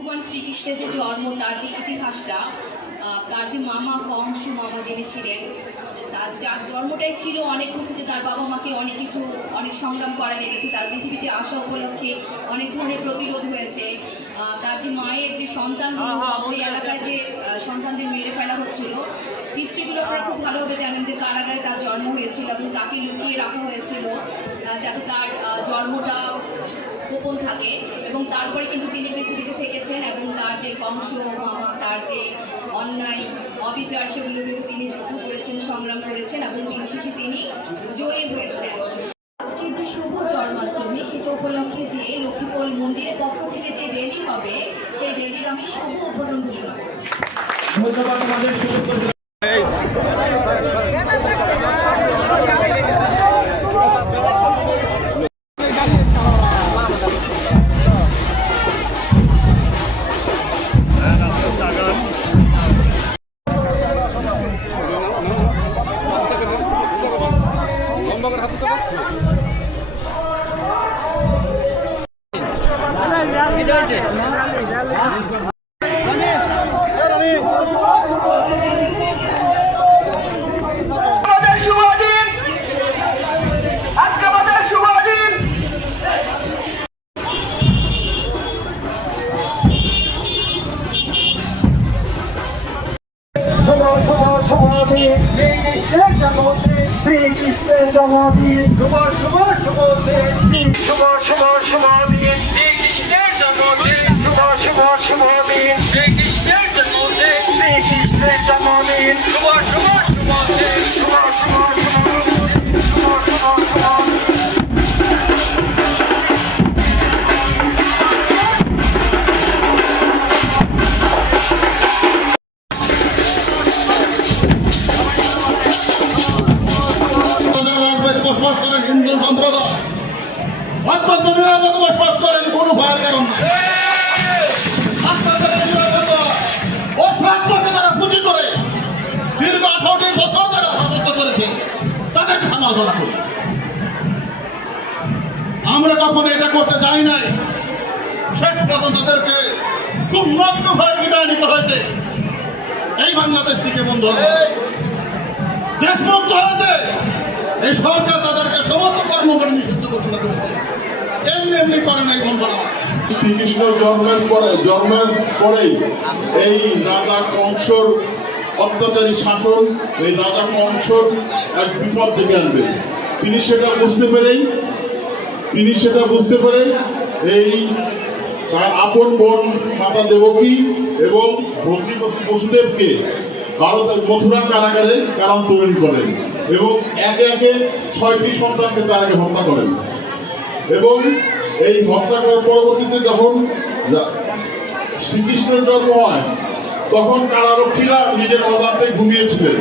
ভগবান শ্রীকৃষ্ণের যে জন্ম তার যে ইতিহাসটা তার যে মামা কংস মামা যিনি ছিলেন তার যার জন্মটাই ছিল অনেক হচ্ছে যে তার বাবা মাকে অনেক কিছু অনেক সংগ্রাম করা লেগেছে তার পৃথিবীতে আসা উপলক্ষে অনেক ধরনের প্রতিরোধ হয়েছে। তার যে মায়ের যে সন্তান ওই এলাকায় যে সন্তানদের মেরে ফেলা হচ্ছিল হিস্ট্রিগুলো আপনারা খুব ভালোভাবে জানেন যে কারাগারে তার জন্ম হয়েছিল এবং তাকে লুকিয়ে রাখা হয়েছিল যাতে তার জন্মটা গোপন থাকে এবং তারপরে কিন্তু তিনি পৃথিবীতে থেকেছেন এবং তার যে বংশ মামা তার যে অন্যায় অবিচার সেগুলোর বিরুদ্ধে তিনি যুদ্ধ করেছেন সংগ্রাম করেছেন এবং দিন শেষে তিনি জয়ী হয়েছেন আজকে যে শুভ জন্মাষ্টমী সেটা উপলক্ষে যে লক্ষ্মীপুর মন্দিরের পক্ষ থেকে যে র্যালি হবে সেই র্যালির আমি শুভ উদ্বোধন ঘোষণা করছি শ্রীকৃষ্ণের জন্মদিন শুভ শুভ শুভ দিন শুভ শুভ শুভ দিন অত্যন্ত নিরাপদ বসবাস করেন কোনো ভয়ের কারণ নাই। ও স্বার্থকে তারা পুঁজি করে দীর্ঘ আঠারোটি তারা রাজত্ব করেছে আমরা কখনো এটা করতে চাই নাই। শেষ পর্যন্ত তাদেরকে খুব নগ্নভাবে বিদায় নিতে হয়েছে। এই বাংলাদেশ থেকে বন্ধু দেশমুক্ত হয়েছে। এই সরকার তাদেরকে সমস্ত কর্মকর্মী নিষিদ্ধ ঘোষণা করেছে এমনি এমনি করে নাই বন্ধুরা। শ্রীকৃষ্ণ জন্মের পরে, জন্মের পরেই এই রাজা কংসর অত্যাচারী শাসন, এই রাজা কংসর এক বিপদ ডেকে আনবে। তিনি সেটা বুঝতে পেরেই, তিনি সেটা বুঝতে পেরে এই তার আপন বোন মাতা দেবকী এবং ভগ্নিপতি বসুদেবকে ভারতের মথুরা কারাগারে কারান্তরীণ করেন এবং একে একে ছয়টি সন্তানকে তার আগে হত্যা করেন। এবং এই হত্যা করার পরবর্তীতে যখন শ্রীকৃষ্ণের জন্ম হয়, তখন কারারক্ষীরা নিজের অদান্তে ঘুমিয়েছিলেন।